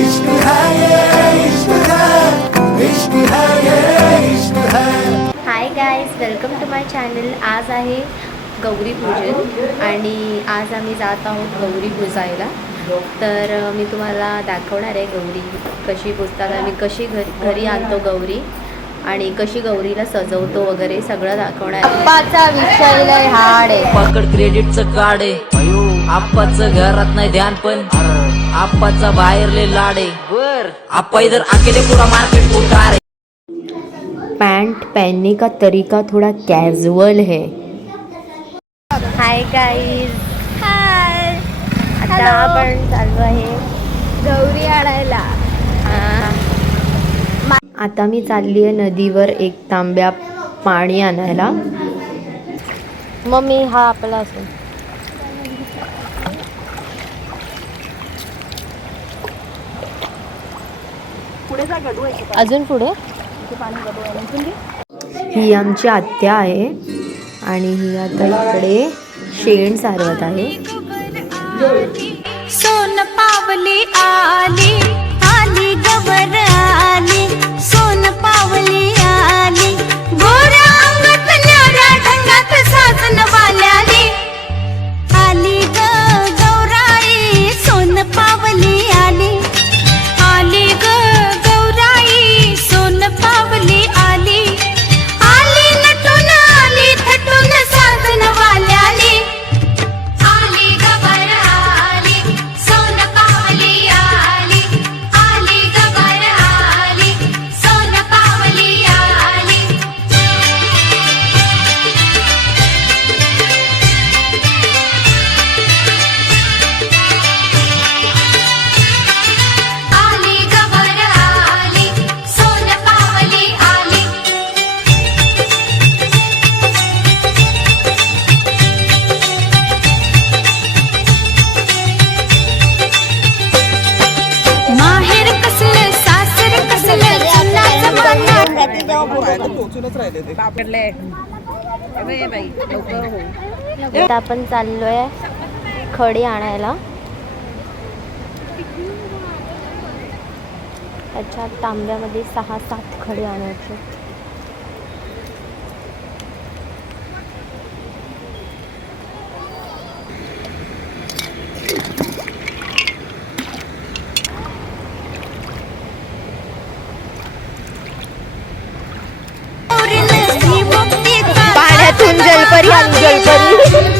इश्क है ये इश्क है इश्क है ये इश्क है hi guys welcome to my channel आज आहे गौरी पूजन आणि आज आम्ही जात आहोत गौरी पूजायला. तर मी तुम्हाला दाखवणार आहे गौरी कशी पूजतात आम्ही कशी घरी घरी आणतो गौरी आणि कशी गौरीला सजवतो वगैरे सगळं दाखवणार आहे. विषय लय हाड आहे. पकड क्रेडिटचं कार्ड आहे. आप्पाचं घरात नाही ध्यान पण. आप्पाचा बाहेरले लाडे. बर आप्पा इधर अकेले पूरा मार्केट उतार पैंट पहनने का तरीका थोड़ा कैजुअल है. हाय गाईज हाय आता Hello. आपण चाललो आहे. गौरी आणायला. आता मी चालली आहे नदीवर एक तांब्या पाणी आणायला. मम्मी हा आपला असेल. अजून पुढे? ही आमची आत्या आहे आणि ही आता इकडे शेण सारवत आहे. सोन पावली आली आली गवर आली. सोन पावली आली. गोऱ्या अंगात न्याऱ्या ढंगात साजन आता आपण चाललोय खडी आणायला. त्याच्या तांब्यामध्ये सहा सात खडे आणायचे. जलपरी आणि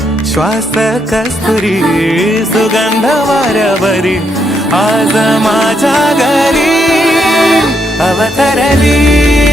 श्वास कस्तुरी सुगंध वाऱ्यावरी आज माझ्या घरी अवतरली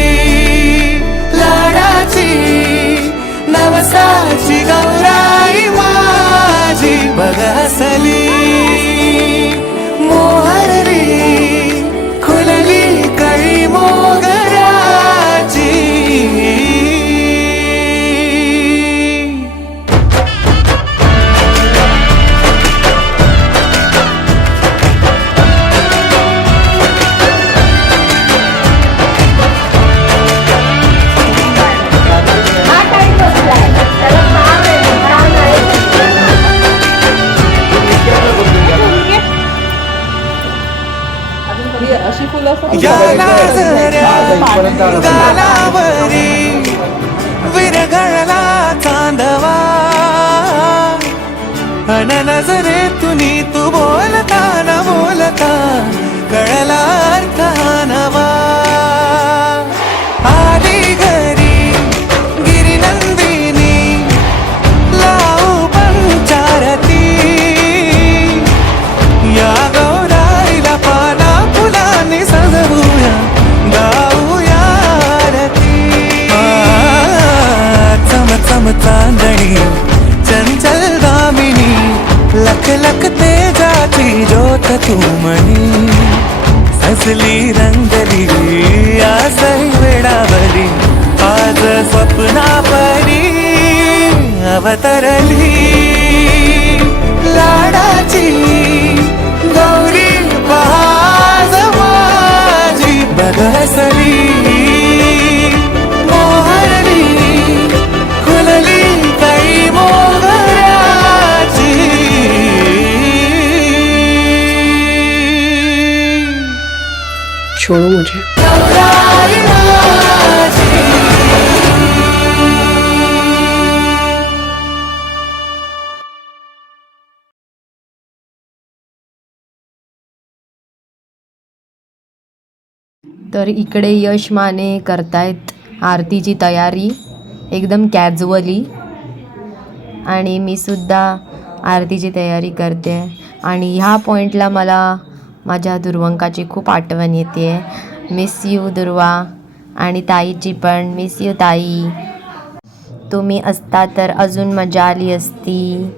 गालावरी विरघळला चांदवा. अन नजरे तुनी तू बोलता न बोलता कळला अर्थ नवा आज परी अवतरली. लाडाची गौरी पहाज माझी बदसली मोहरली खुलली काही मोगराची छोड़ो मुझे. तर इकडे यश माने करतायत आरतीची तयारी एकदम कॅज्युअली आणि मी सुद्धा आरतीची तयारी करते. आणि ह्या पॉईंटला मला माझ्या दुर्वंकाची खूप आठवण येते. मिस यू दुर्वा. आणि ताईची पण. मिस यू ताई. तुम्ही असता तर अजून मजा आली असती.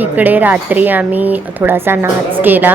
इकडे रात्री आम्ही थोडासा नाच केला.